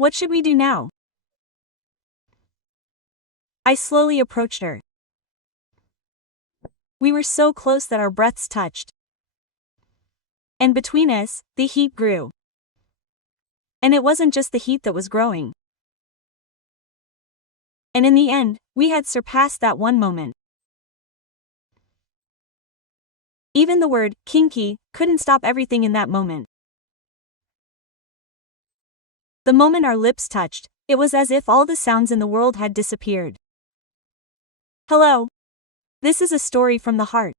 What should we do now? I slowly approached her. We were so close that our breaths touched. And between us, the heat grew. And it wasn't just the heat that was growing. And in the end, we had surpassed that one moment. Even the word, kinky, couldn't stop everything in that moment. The moment our lips touched, it was as if all the sounds in the world had disappeared. Hello. This is a story from the heart.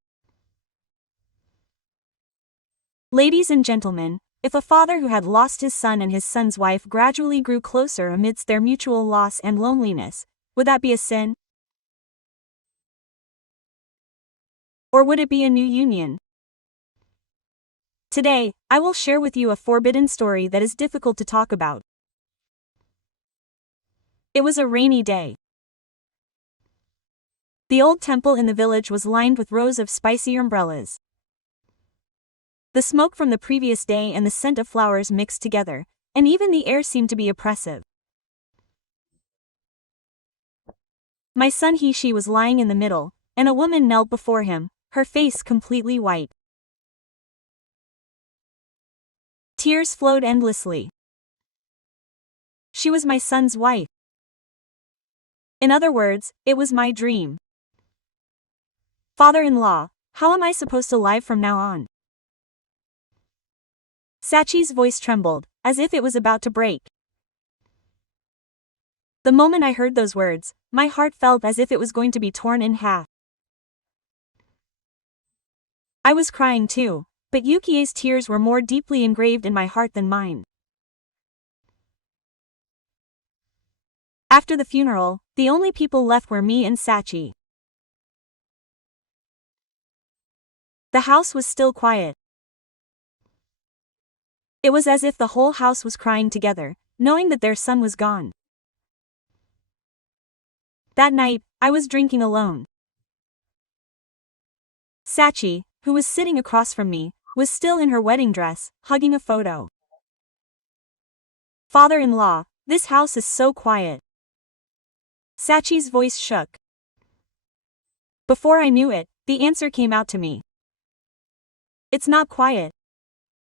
Ladies and gentlemen, if a father who had lost his son and his son's wife gradually grew closer amidst their mutual loss and loneliness, would that be a sin? Or would it be a new union? Today, I will share with you a forbidden story that is difficult to talk about. It was a rainy day. The old temple in the village was lined with rows of spicy umbrellas. The smoke from the previous day and the scent of flowers mixed together, and even the air seemed to be oppressive. My son he-she was lying in the middle, and a woman knelt before him, her face completely white. Tears flowed endlessly. She was my son's wife. In other words, it was my dream. Father-in-law, how am I supposed to live from now on? Sachi's voice trembled, as if it was about to break. The moment I heard those words, my heart felt as if it was going to be torn in half. I was crying too, but Yukie's tears were more deeply engraved in my heart than mine. After the funeral, the only people left were me and Sachi. The house was still quiet. It was as if the whole house was crying together, knowing that their son was gone. That night, I was drinking alone. Sachi, who was sitting across from me, was still in her wedding dress, hugging a photo. Father-in-law, this house is so quiet. Sachi's voice shook. Before I knew it, the answer came out to me. It's not quiet.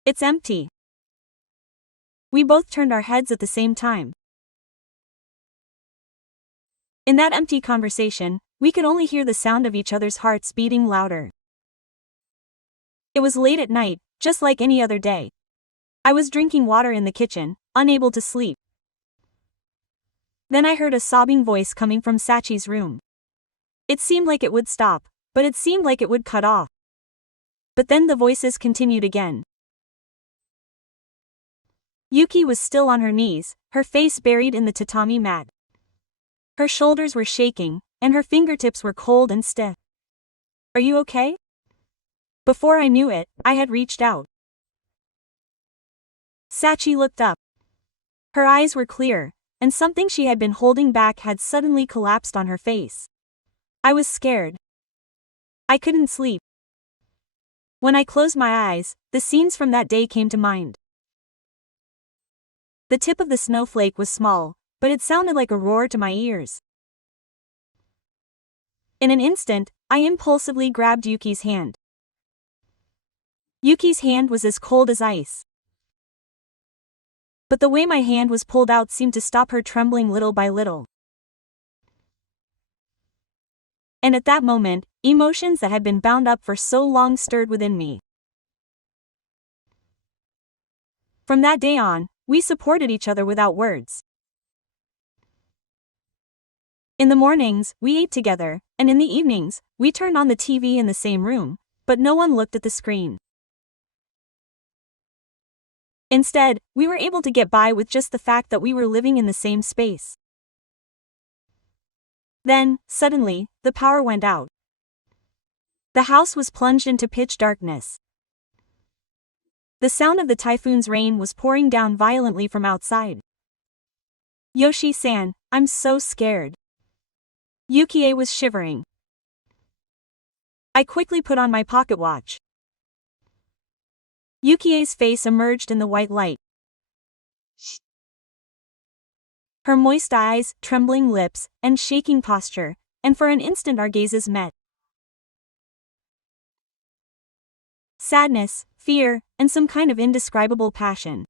It's empty. We both turned our heads at the same time. In that empty conversation, we could only hear the sound of each other's hearts beating louder. It was late at night, just like any other day. I was drinking water in the kitchen, unable to sleep. Then I heard a sobbing voice coming from Sachi's room. It seemed like it would stop, but it seemed like it would cut off. But then the voices continued again. Yuki was still on her knees, her face buried in the tatami mat. Her shoulders were shaking, and her fingertips were cold and stiff. Are you okay? Before I knew it, I had reached out. Sachi looked up. Her eyes were clear, and something she had been holding back had suddenly collapsed on her face. I was scared. I couldn't sleep. When I closed my eyes, the scenes from that day came to mind. The tip of the snowflake was small, but it sounded like a roar to my ears. In an instant, I impulsively grabbed Yuki's hand. Yuki's hand was as cold as ice. But the way my hand was pulled out seemed to stop her trembling little by little. And at that moment, emotions that had been bound up for so long stirred within me. From that day on, we supported each other without words. In the mornings, we ate together, and in the evenings, we turned on the TV in the same room, but no one looked at the screen. Instead, we were able to get by with just the fact that we were living in the same space. Then, suddenly, the power went out. The house was plunged into pitch darkness. The sound of the typhoon's rain was pouring down violently from outside. Yoshi-san, I'm so scared. Yukie was shivering. I quickly put on my pocket watch. Yukie's face emerged in the white light. Her moist eyes, trembling lips, and shaking posture, and for an instant our gazes met. Sadness, fear, and some kind of indescribable passion.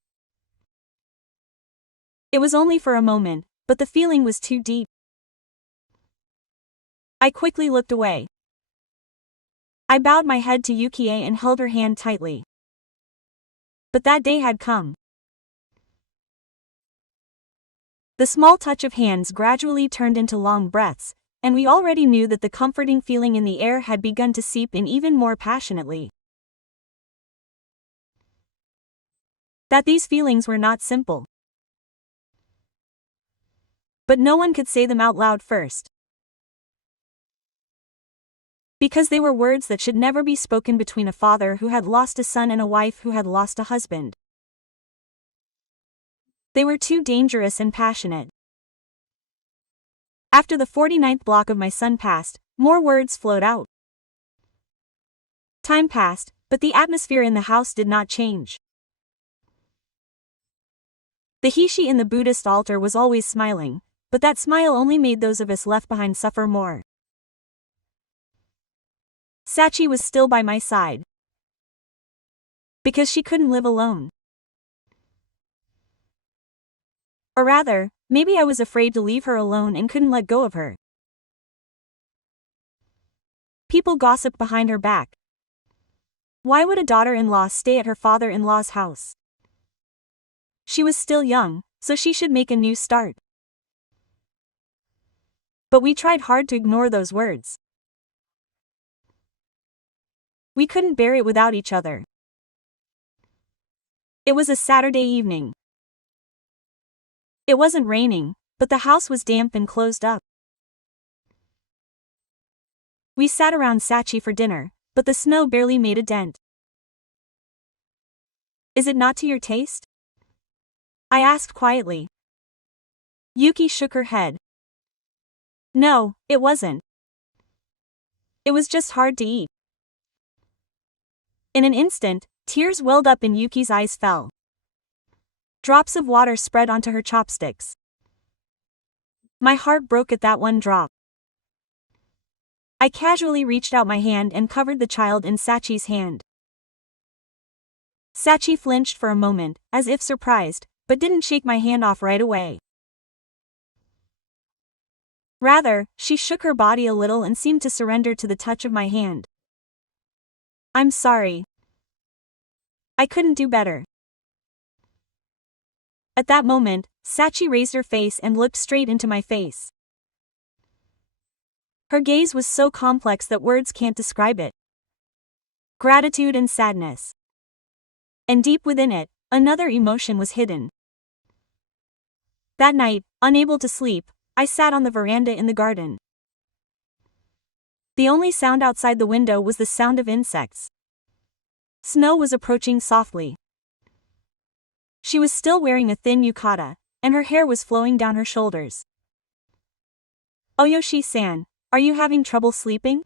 It was only for a moment, but the feeling was too deep. I quickly looked away. I bowed my head to Yukie and held her hand tightly. But that day had come. The small touch of hands gradually turned into long breaths, and we already knew that the comforting feeling in the air had begun to seep in even more passionately. That these feelings were not simple. But no one could say them out loud first. Because they were words that should never be spoken between a father who had lost a son and a wife who had lost a husband. They were too dangerous and passionate. After the 49th block of my son passed, more words flowed out. Time passed, but the atmosphere in the house did not change. The Hishi in the Buddhist altar was always smiling, but that smile only made those of us left behind suffer more. Sachi was still by my side. Because she couldn't live alone. Or rather, maybe I was afraid to leave her alone and couldn't let go of her. People gossiped behind her back. Why would a daughter-in-law stay at her father-in-law's house? She was still young, so she should make a new start. But we tried hard to ignore those words. We couldn't bear it without each other. It was a Saturday evening. It wasn't raining, but the house was damp and closed up. We sat around Sachi for dinner, but the snow barely made a dent. Is it not to your taste? I asked quietly. Yuki shook her head. No, it wasn't. It was just hard to eat. In an instant, tears welled up and Yuki's eyes fell. Drops of water spread onto her chopsticks. My heart broke at that one drop. I casually reached out my hand and covered the child in Sachi's hand. Sachi flinched for a moment, as if surprised, but didn't shake my hand off right away. Rather, she shook her body a little and seemed to surrender to the touch of my hand. I'm sorry. I couldn't do better. At that moment, Sachi raised her face and looked straight into my face. Her gaze was so complex that words can't describe it. Gratitude and sadness. And deep within it, another emotion was hidden. That night, unable to sleep, I sat on the veranda in the garden. The only sound outside the window was the sound of insects. Snow was approaching softly. She was still wearing a thin yukata, and her hair was flowing down her shoulders. Oyoshi-san, are you having trouble sleeping?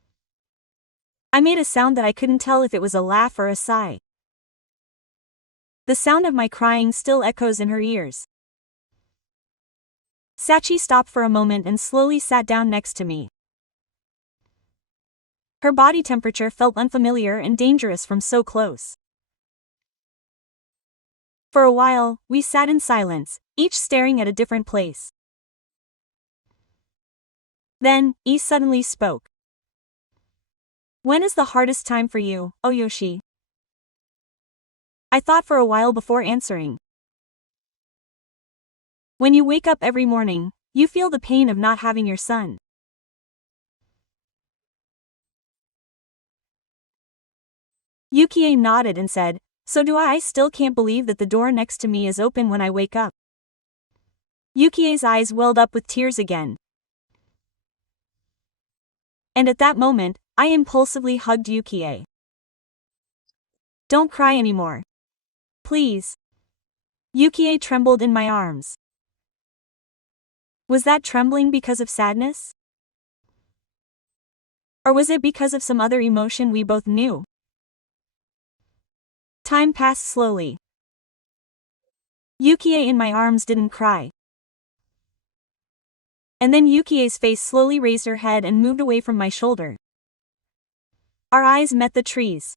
I made a sound that I couldn't tell if it was a laugh or a sigh. The sound of my crying still echoes in her ears. Sachi stopped for a moment and slowly sat down next to me. Her body temperature felt unfamiliar and dangerous from so close. For a while, we sat in silence, each staring at a different place. Then, Ii suddenly spoke. When is the hardest time for you, Oyoshi? I thought for a while before answering. When you wake up every morning, you feel the pain of not having your son. Yukie nodded and said, so do I. I still can't believe that the door next to me is open when I wake up. Yukie's eyes welled up with tears again. And at that moment, I impulsively hugged Yukie. Don't cry anymore. Please. Yukie trembled in my arms. Was that trembling because of sadness? Or was it because of some other emotion we both knew? Time passed slowly. Yukie in my arms didn't cry. And then Yukie's face slowly raised her head and moved away from my shoulder. Our eyes met the trees.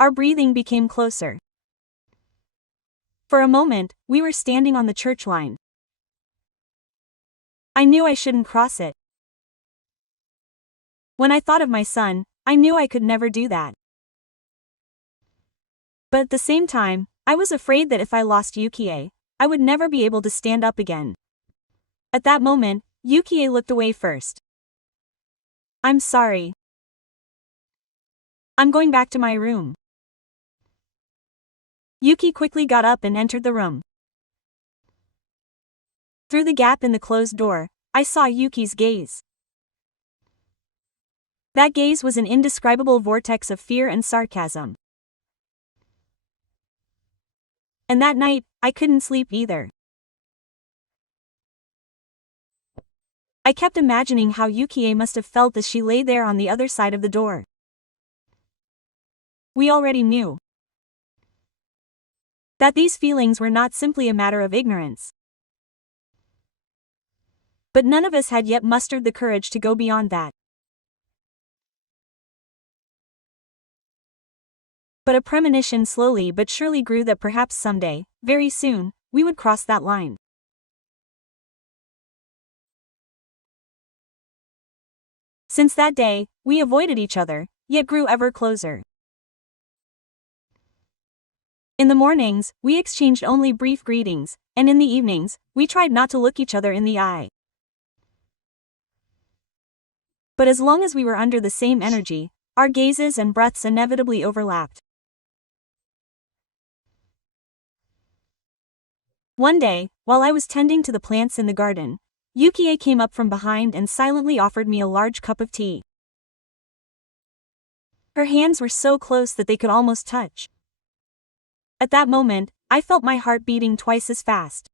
Our breathing became closer. For a moment, we were standing on the church line. I knew I shouldn't cross it. When I thought of my son, I knew I could never do that. But at the same time, I was afraid that if I lost Yukie, I would never be able to stand up again. At that moment, Yukie looked away first. I'm sorry. I'm going back to my room. Yuki quickly got up and entered the room. Through the gap in the closed door, I saw Yuki's gaze. That gaze was an indescribable vortex of fear and sarcasm. And that night, I couldn't sleep either. I kept imagining how Yukie must have felt as she lay there on the other side of the door. We already knew that these feelings were not simply a matter of ignorance. But none of us had yet mustered the courage to go beyond that. But a premonition slowly but surely grew that perhaps someday, very soon, we would cross that line. Since that day, we avoided each other, yet grew ever closer. In the mornings, we exchanged only brief greetings, and in the evenings, we tried not to look each other in the eye. But as long as we were under the same energy, our gazes and breaths inevitably overlapped. One day, while I was tending to the plants in the garden, Yukie came up from behind and silently offered me a large cup of tea. Her hands were so close that they could almost touch. At that moment, I felt my heart beating twice as fast.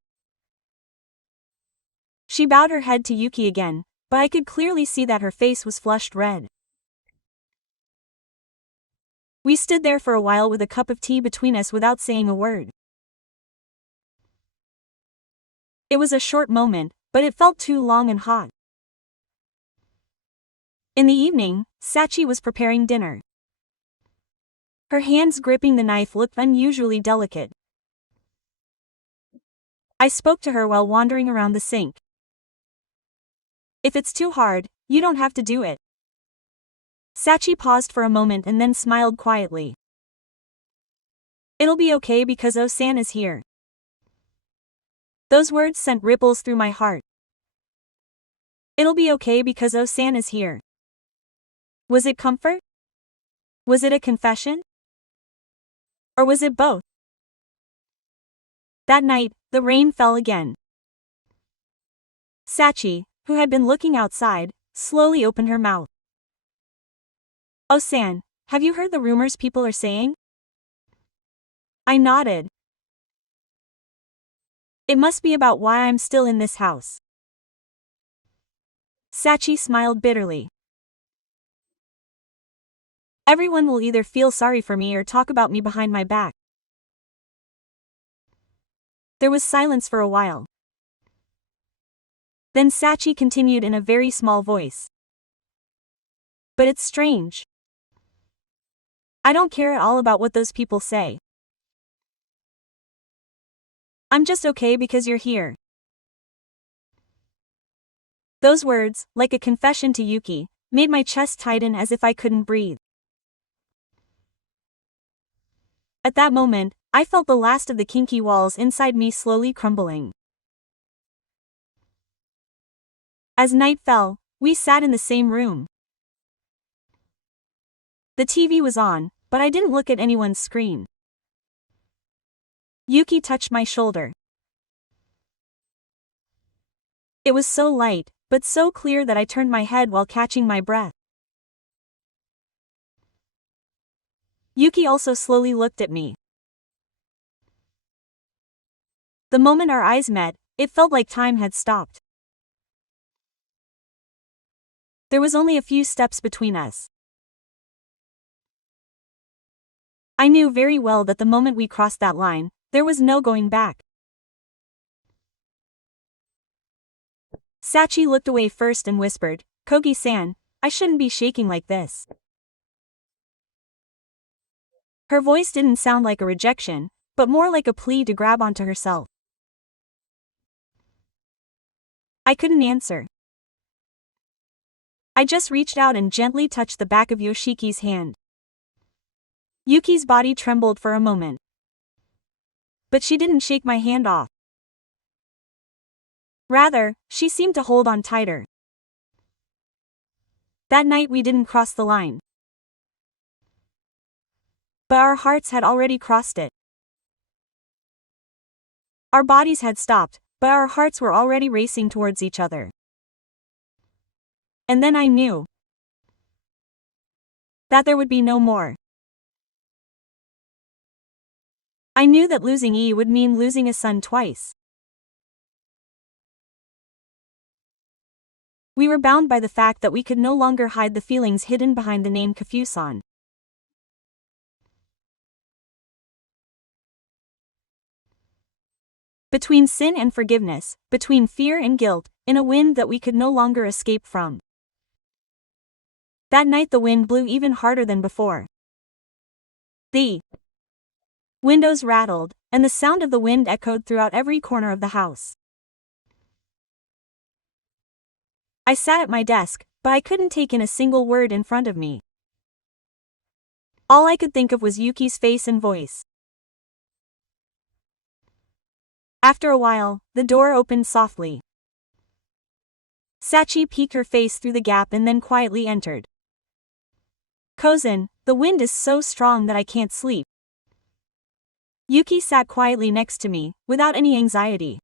She bowed her head to Yuki again, but I could clearly see that her face was flushed red. We stood there for a while with a cup of tea between us without saying a word. It was a short moment, but it felt too long and hot. In the evening, Sachi was preparing dinner. Her hands gripping the knife looked unusually delicate. I spoke to her while wandering around the sink. If it's too hard, you don't have to do it. Sachi paused for a moment and then smiled quietly. It'll be okay because O-san is here. Those words sent ripples through my heart. It'll be okay because O-san is here. Was it comfort? Was it a confession? Or was it both? That night, the rain fell again. Sachi, who had been looking outside, slowly opened her mouth. "Oh-san, have you heard the rumors people are saying?" I nodded. "It must be about why I'm still in this house." Sachi smiled bitterly. "Everyone will either feel sorry for me or talk about me behind my back." There was silence for a while. Then Sachi continued in a very small voice. "But it's strange. I don't care at all about what those people say. I'm just okay because you're here." Those words, like a confession to Yuki, made my chest tighten as if I couldn't breathe. At that moment, I felt the last of the kinky walls inside me slowly crumbling. As night fell, we sat in the same room. The TV was on, but I didn't look at anyone's screen. Yuki touched my shoulder. It was so light, but so clear that I turned my head while catching my breath. Yuki also slowly looked at me. The moment our eyes met, it felt like time had stopped. There was only a few steps between us. I knew very well that the moment we crossed that line, there was no going back. Sachi looked away first and whispered, "Kogi-san, I shouldn't be shaking like this." Her voice didn't sound like a rejection, but more like a plea to grab onto herself. I couldn't answer. I just reached out and gently touched the back of Yoshiki's hand. Yuki's body trembled for a moment. But she didn't shake my hand off. Rather, she seemed to hold on tighter. That night we didn't cross the line. But our hearts had already crossed it. Our bodies had stopped, but our hearts were already racing towards each other. And then I knew that there would be no more. I knew that losing E would mean losing a son twice. We were bound by the fact that we could no longer hide the feelings hidden behind the name Kafusan. Between sin and forgiveness, between fear and guilt, in a wind that we could no longer escape from. That night the wind blew even harder than before. The windows rattled, and the sound of the wind echoed throughout every corner of the house. I sat at my desk, but I couldn't take in a single word in front of me. All I could think of was Yuki's face and voice. After a while, the door opened softly. Sachi peeked her face through the gap and then quietly entered. "Kozan, the wind is so strong that I can't sleep." Yuki sat quietly next to me, without any anxiety.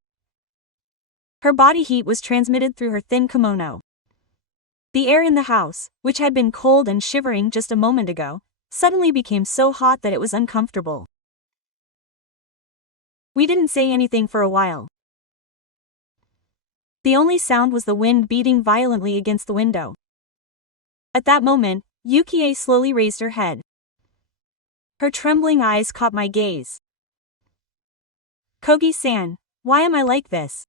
Her body heat was transmitted through her thin kimono. The air in the house, which had been cold and shivering just a moment ago, suddenly became so hot that it was uncomfortable. We didn't say anything for a while. The only sound was the wind beating violently against the window. At that moment, Yukie slowly raised her head. Her trembling eyes caught my gaze. "Kogi-san, why am I like this?"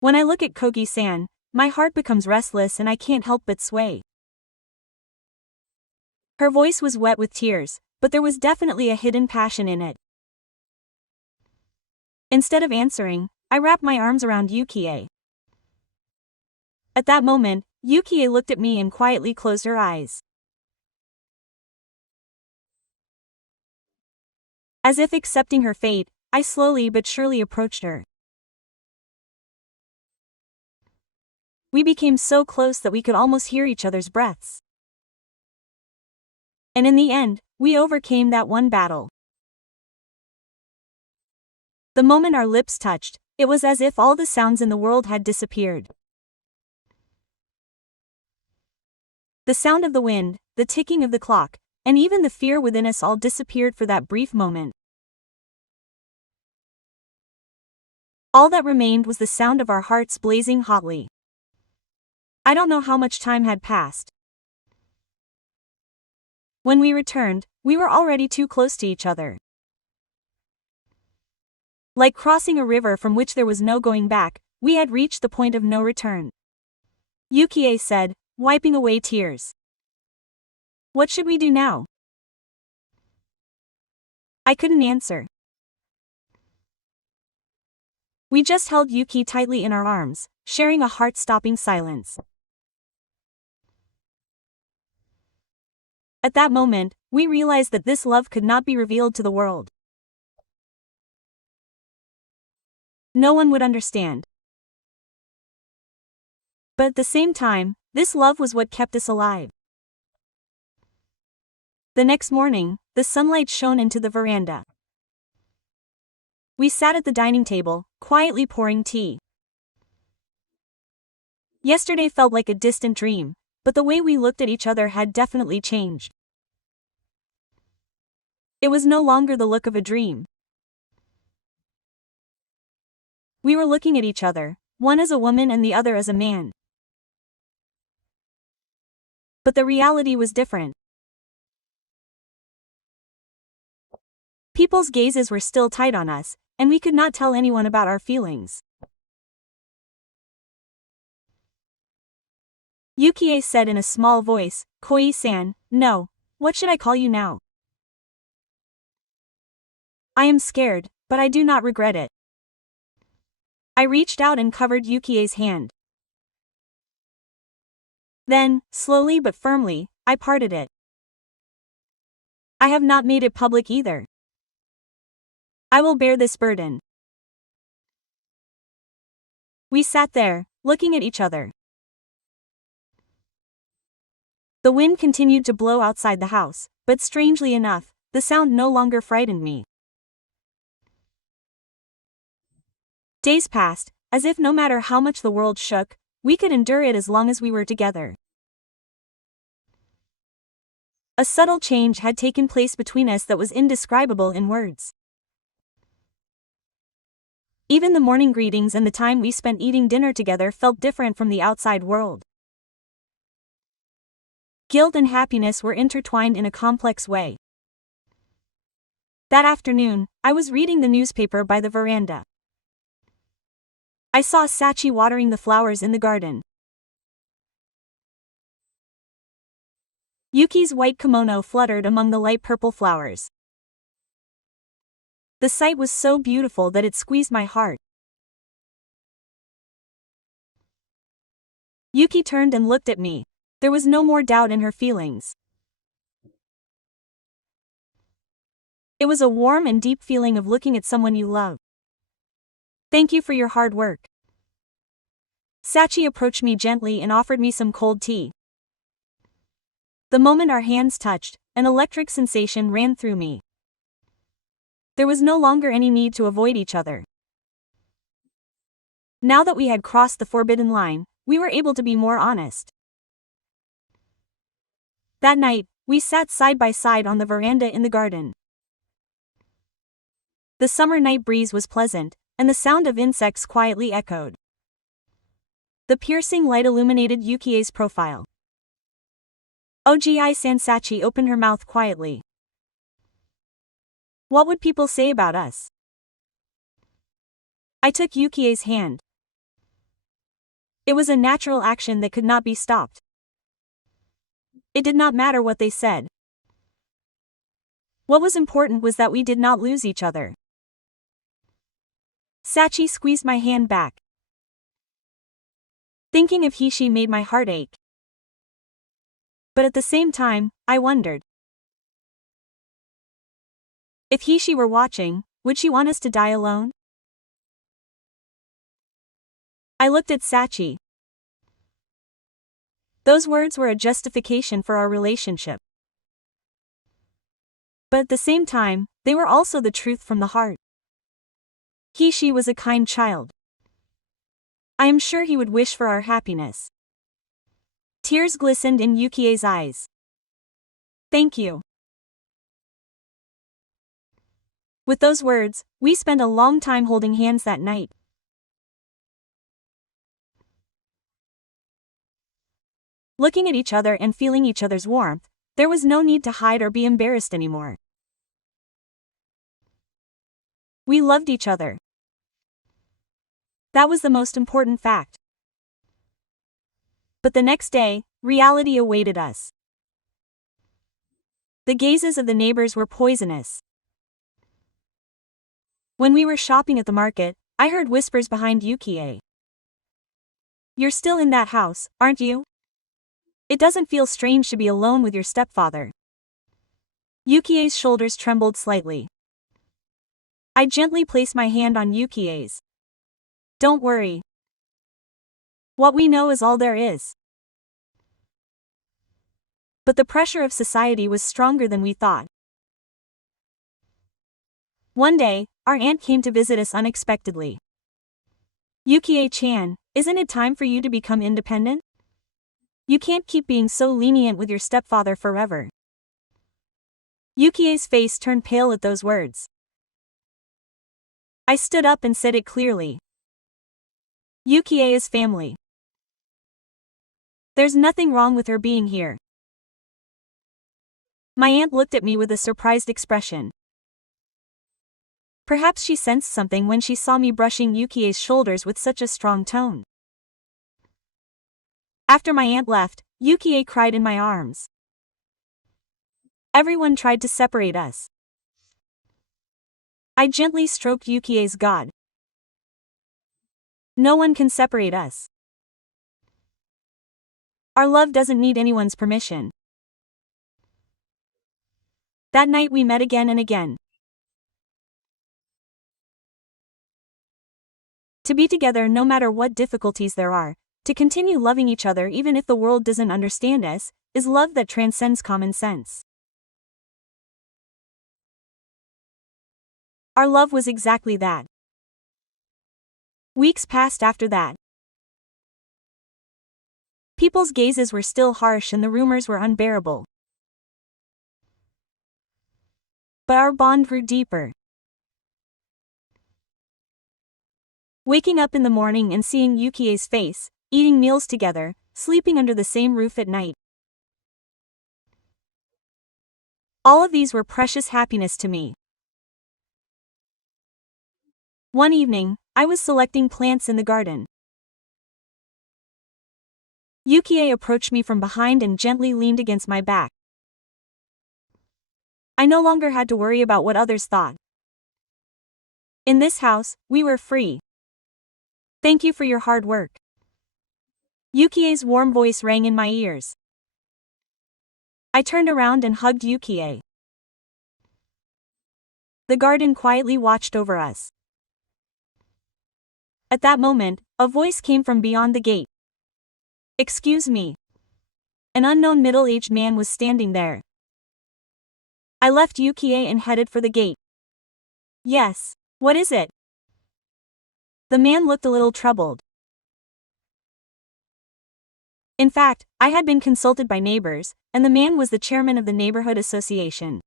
When I look at Kogi-san, my heart becomes restless and I can't help but sway. Her voice was wet with tears, but there was definitely a hidden passion in it. Instead of answering, I wrapped my arms around Yukie. At that moment, Yukie looked at me and quietly closed her eyes. As if accepting her fate, I slowly but surely approached her. We became so close that we could almost hear each other's breaths. And in the end, we overcame that one battle. The moment our lips touched, it was as if all the sounds in the world had disappeared. The sound of the wind, the ticking of the clock, and even the fear within us all disappeared for that brief moment. All that remained was the sound of our hearts blazing hotly. I don't know how much time had passed. When we returned, we were already too close to each other. Like crossing a river from which there was no going back, we had reached the point of no return. Yukie said, wiping away tears. "What should we do now?" I couldn't answer. We just held Yuki tightly in our arms, sharing a heart-stopping silence. At that moment, we realized that this love could not be revealed to the world. No one would understand. But at the same time, this love was what kept us alive. The next morning, the sunlight shone into the veranda. We sat at the dining table, quietly pouring tea. Yesterday felt like a distant dream, but the way we looked at each other had definitely changed. It was no longer the look of a dream. We were looking at each other, one as a woman and the other as a man. But the reality was different. People's gazes were still tight on us, and we could not tell anyone about our feelings. Yukie said in a small voice, Koi-san, no, what should I call you now? I am scared, but I do not regret it. I reached out and covered Yukie's hand. Then, slowly but firmly, I parted it. I have not made it public either. I will bear this burden. We sat there, looking at each other. The wind continued to blow outside the house, but strangely enough, the sound no longer frightened me. Days passed, as if no matter how much the world shook, we could endure it as long as we were together. A subtle change had taken place between us that was indescribable in words. Even the morning greetings and the time we spent eating dinner together felt different from the outside world. Guilt and happiness were intertwined in a complex way. That afternoon, I was reading the newspaper by the veranda. I saw Sachi watering the flowers in the garden. Yuki's white kimono fluttered among the light purple flowers. The sight was so beautiful that it squeezed my heart. Yuki turned and looked at me. There was no more doubt in her feelings. It was a warm and deep feeling of looking at someone you love. Thank you for your hard work. Sachi approached me gently and offered me some cold tea. The moment our hands touched, an electric sensation ran through me. There was no longer any need to avoid each other. Now that we had crossed the forbidden line, we were able to be more honest. That night, we sat side by side on the veranda in the garden. The summer night breeze was pleasant, and the sound of insects quietly echoed. The piercing light illuminated Yukie's profile. Ogi-san. Sachi opened her mouth quietly. What would people say about us? I took Yukie's hand. It was a natural action that could not be stopped. It did not matter what they said. What was important was that we did not lose each other. Sachi squeezed my hand back. Thinking of he/she made my heart ache. But at the same time, I wondered. If he/she were watching, would she want us to die alone? I looked at Sachi. Those words were a justification for our relationship. But at the same time, they were also the truth from the heart. He/she was a kind child. I am sure he would wish for our happiness. Tears glistened in Yukie's eyes. Thank you. With those words, we spent a long time holding hands that night. Looking at each other and feeling each other's warmth, there was no need to hide or be embarrassed anymore. We loved each other. That was the most important fact. But the next day, reality awaited us. The gazes of the neighbors were poisonous. When we were shopping at the market, I heard whispers behind Yukie. You're still in that house, aren't you? It doesn't feel strange to be alone with your stepfather. Yukie's shoulders trembled slightly. I gently placed my hand on Yukie's. Don't worry. What we know is all there is. But the pressure of society was stronger than we thought. One day, our aunt came to visit us unexpectedly. Yukie-chan, isn't it time for you to become independent? You can't keep being so lenient with your stepfather forever. Yukie's face turned pale at those words. I stood up and said it clearly. Yukie is family. There's nothing wrong with her being here. My aunt looked at me with a surprised expression. Perhaps she sensed something when she saw me brushing Yukie's shoulders with such a strong tone. After my aunt left, Yukie cried in my arms. Everyone tried to separate us. I gently stroked Yukie's god. No one can separate us. Our love doesn't need anyone's permission. That night we met again and again. To be together no matter what difficulties there are, to continue loving each other even if the world doesn't understand us, is love that transcends common sense. Our love was exactly that. Weeks passed after that. People's gazes were still harsh and the rumors were unbearable. But our bond grew deeper. Waking up in the morning and seeing Yukie's face, eating meals together, sleeping under the same roof at night. All of these were precious happiness to me. One evening, I was selecting plants in the garden. Yukie approached me from behind and gently leaned against my back. I no longer had to worry about what others thought. In this house, we were free. Thank you for your hard work. Yukie's warm voice rang in my ears. I turned around and hugged Yukie. The garden quietly watched over us. At that moment, a voice came from beyond the gate. Excuse me. An unknown middle-aged man was standing there. I left Yukie and headed for the gate. Yes, what is it? The man looked a little troubled. In fact, I had been consulted by neighbors, and the man was the chairman of the neighborhood association.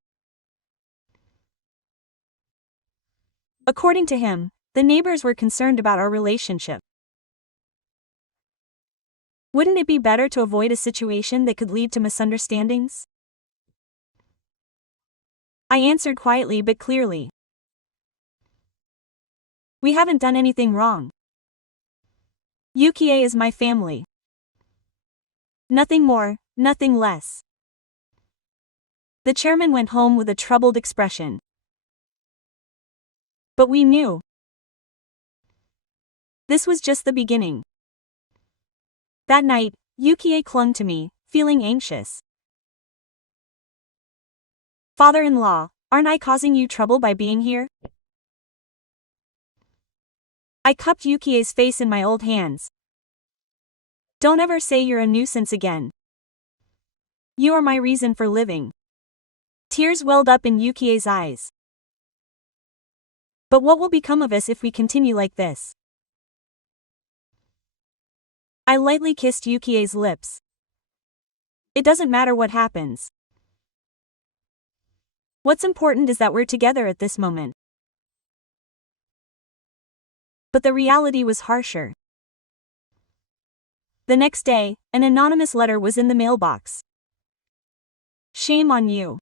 According to him, the neighbors were concerned about our relationship. Wouldn't it be better to avoid a situation that could lead to misunderstandings? I answered quietly but clearly. We haven't done anything wrong. Yukie is my family. Nothing more, nothing less. The chairman went home with a troubled expression. But we knew. This was just the beginning. That night, Yukie clung to me, feeling anxious. Father-in-law, aren't I causing you trouble by being here? I cupped Yukie's face in my old hands. Don't ever say you're a nuisance again. You are my reason for living. Tears welled up in Yukie's eyes. But what will become of us if we continue like this? I lightly kissed Yukie's lips. It doesn't matter what happens. What's important is that we're together at this moment. But the reality was harsher. The next day, an anonymous letter was in the mailbox. Shame on you.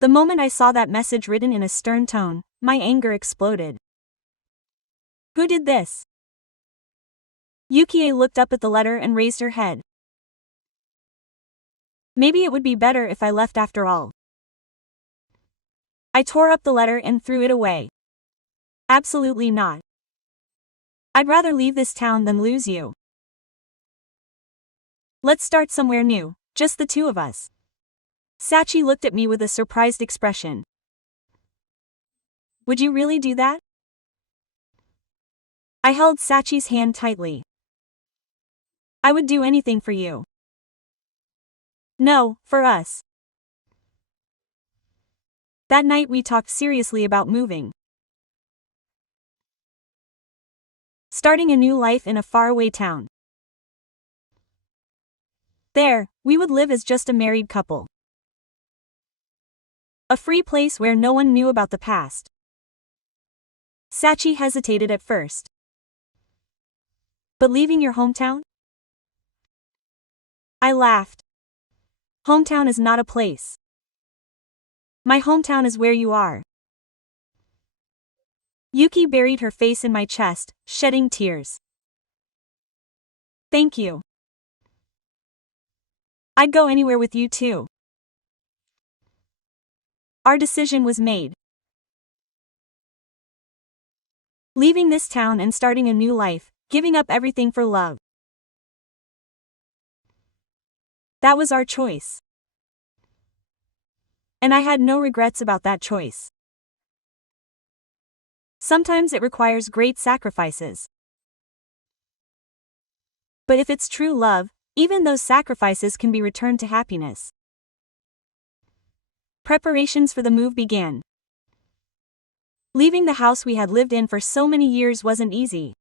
The moment I saw that message written in a stern tone, my anger exploded. Who did this? Yukie looked up at the letter and raised her head. Maybe it would be better if I left after all. I tore up the letter and threw it away. Absolutely not. I'd rather leave this town than lose you. Let's start somewhere new, just the two of us. Sachi looked at me with a surprised expression. Would you really do that? I held Sachi's hand tightly. I would do anything for you. No, for us. That night we talked seriously about moving. Starting a new life in a faraway town. There, we would live as just a married couple. A free place where no one knew about the past. Sachi hesitated at first. But leaving your hometown? I laughed. Hometown is not a place. My hometown is where you are. Yukie buried her face in my chest, shedding tears. Thank you. I'd go anywhere with you too. Our decision was made. Leaving this town and starting a new life, giving up everything for love. That was our choice. And I had no regrets about that choice. Sometimes it requires great sacrifices. But if it's true love, even those sacrifices can be returned to happiness. Preparations for the move began. Leaving the house we had lived in for so many years wasn't easy.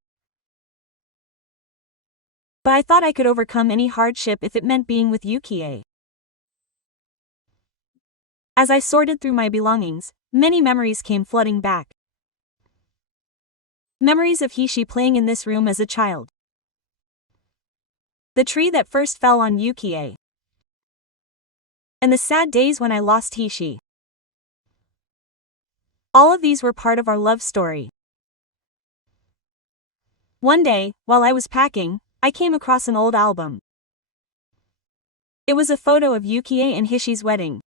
But I thought I could overcome any hardship if it meant being with Yukie. As I sorted through my belongings, many memories came flooding back. Memories of Hishi playing in this room as a child. The tree that first fell on Yukie. And the sad days when I lost Hishi. All of these were part of our love story. One day, while I was packing, I came across an old album. It was a photo of Yukie and Hishi's wedding.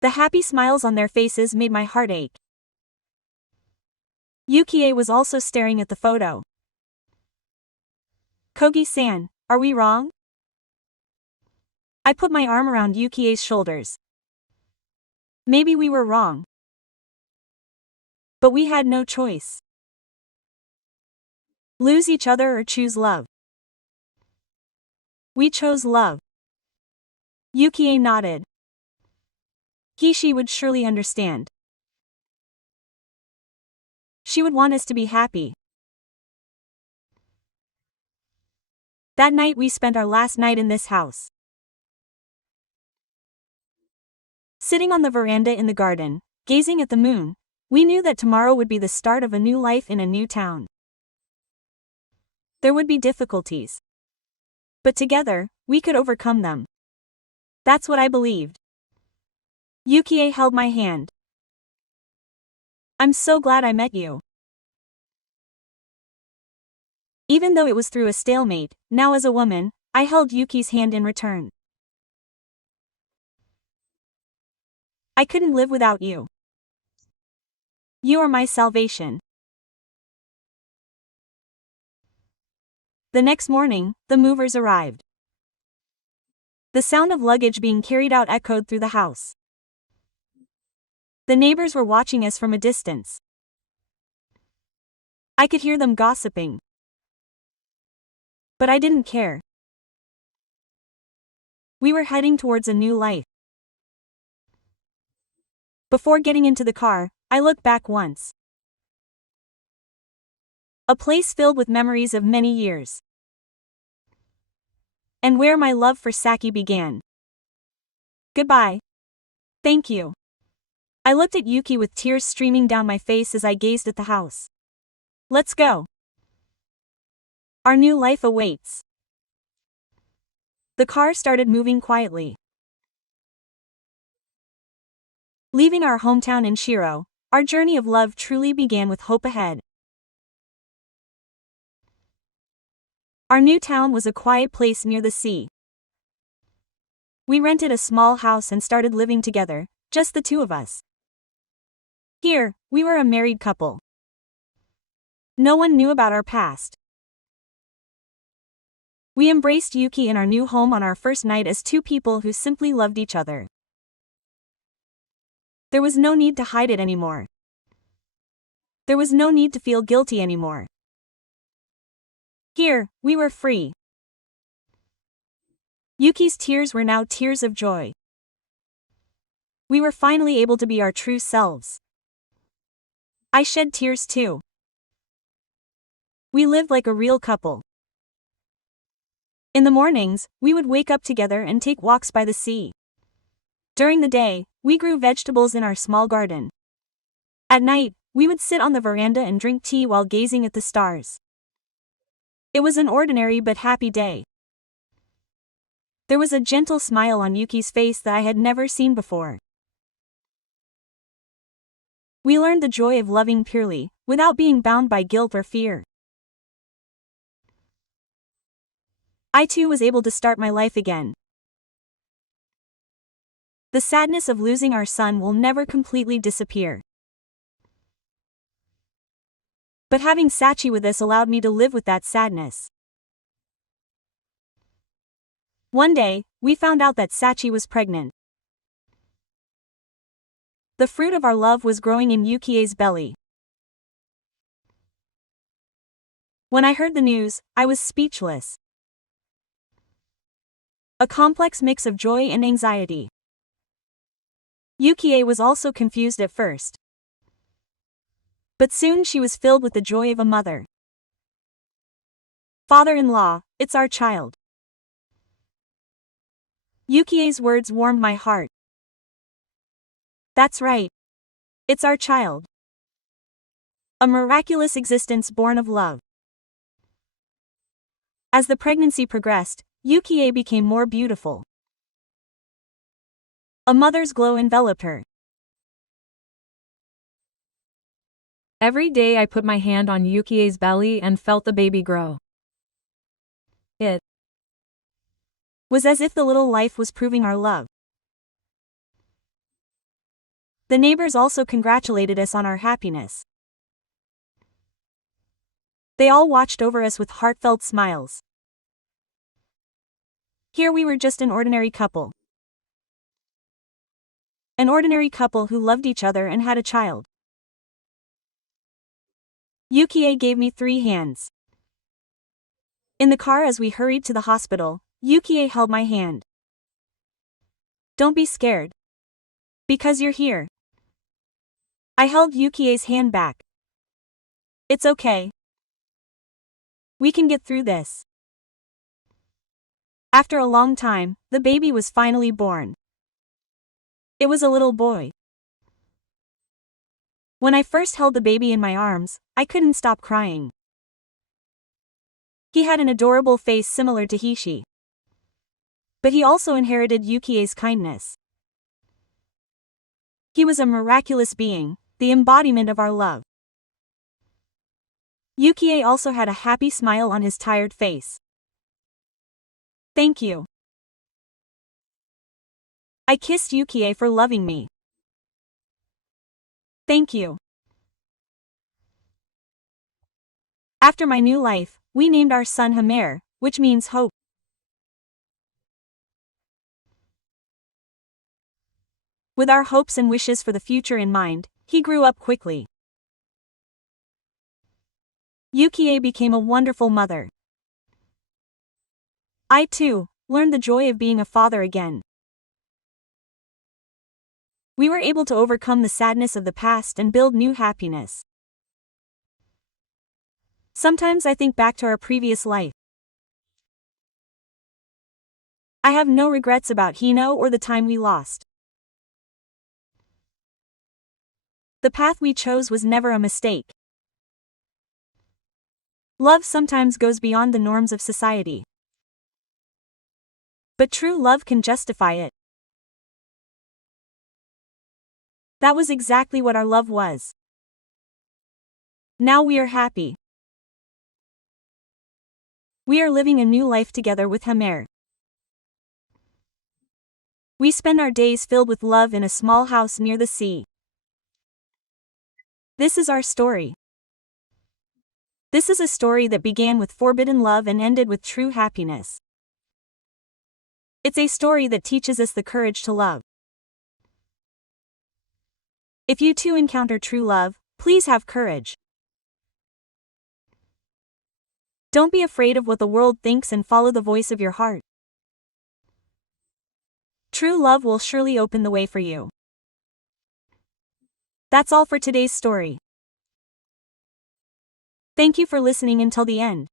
The happy smiles on their faces made my heart ache. Yukie was also staring at the photo. Kogi-san, are we wrong? I put my arm around Yukie's shoulders. Maybe we were wrong. But we had no choice. Lose each other or choose love. We chose love. Yukie nodded. Hishi would surely understand. She would want us to be happy. That night we spent our last night in this house. Sitting on the veranda in the garden, gazing at the moon, we knew that tomorrow would be the start of a new life in a new town. There would be difficulties. But together, we could overcome them. That's what I believed. Yukie held my hand. I'm so glad I met you. Even though it was through a stalemate, now as a woman, I held Yuki's hand in return. I couldn't live without you. You are my salvation. The next morning, the movers arrived. The sound of luggage being carried out echoed through the house. The neighbors were watching us from a distance. I could hear them gossiping. But I didn't care. We were heading towards a new life. Before getting into the car, I looked back once. A place filled with memories of many years. And where my love for Saki began. Goodbye. Thank you. I looked at Yuki with tears streaming down my face as I gazed at the house. Let's go. Our new life awaits. The car started moving quietly. Leaving our hometown in Shiro, our journey of love truly began with hope ahead. Our new town was a quiet place near the sea. We rented a small house and started living together, just the two of us. Here, we were a married couple. No one knew about our past. We embraced Yuki in our new home on our first night as two people who simply loved each other. There was no need to hide it anymore. There was no need to feel guilty anymore. Here, we were free. Yuki's tears were now tears of joy. We were finally able to be our true selves. I shed tears too. We lived like a real couple. In the mornings, we would wake up together and take walks by the sea. During the day, we grew vegetables in our small garden. At night, we would sit on the veranda and drink tea while gazing at the stars. It was an ordinary but happy day. There was a gentle smile on Yuki's face that I had never seen before. We learned the joy of loving purely, without being bound by guilt or fear. I too was able to start my life again. The sadness of losing our son will never completely disappear. But having Sachi with us allowed me to live with that sadness. One day, we found out that Sachi was pregnant. The fruit of our love was growing in Yukie's belly. When I heard the news, I was speechless. A complex mix of joy and anxiety. Yukie was also confused at first. But soon she was filled with the joy of a mother. Father-in-law, it's our child. Yukie's words warmed my heart. That's right. It's our child. A miraculous existence born of love. As the pregnancy progressed, Yukie became more beautiful. A mother's glow enveloped her. Every day I put my hand on Yukie's belly and felt the baby grow. It was as if the little life was proving our love. The neighbors also congratulated us on our happiness. They all watched over us with heartfelt smiles. Here we were just an ordinary couple. An ordinary couple who loved each other and had a child. Yukie gave me 3 hands. In the car as we hurried to the hospital, Yukie held my hand. Don't be scared. Because you're here. I held Yukie's hand back. It's okay. We can get through this. After a long time, the baby was finally born. It was a little boy. When I first held the baby in my arms, I couldn't stop crying. He had an adorable face similar to Hishi. But he also inherited Yukie's kindness. He was a miraculous being, the embodiment of our love. Yukie also had a happy smile on his tired face. Thank you. I kissed Yukie for loving me. Thank you. After my new life, we named our son Hamer, which means hope. With our hopes and wishes for the future in mind, he grew up quickly. Yukie became a wonderful mother. I too learned the joy of being a father again. We were able to overcome the sadness of the past and build new happiness. Sometimes I think back to our previous life. I have no regrets about Hino or the time we lost. The path we chose was never a mistake. Love sometimes goes beyond the norms of society. But true love can justify it. That was exactly what our love was. Now we are happy. We are living a new life together with Hamer. We spend our days filled with love in a small house near the sea. This is our story. This is a story that began with forbidden love and ended with true happiness. It's a story that teaches us the courage to love. If you too encounter true love, please have courage. Don't be afraid of what the world thinks and follow the voice of your heart. True love will surely open the way for you. That's all for today's story. Thank you for listening until the end.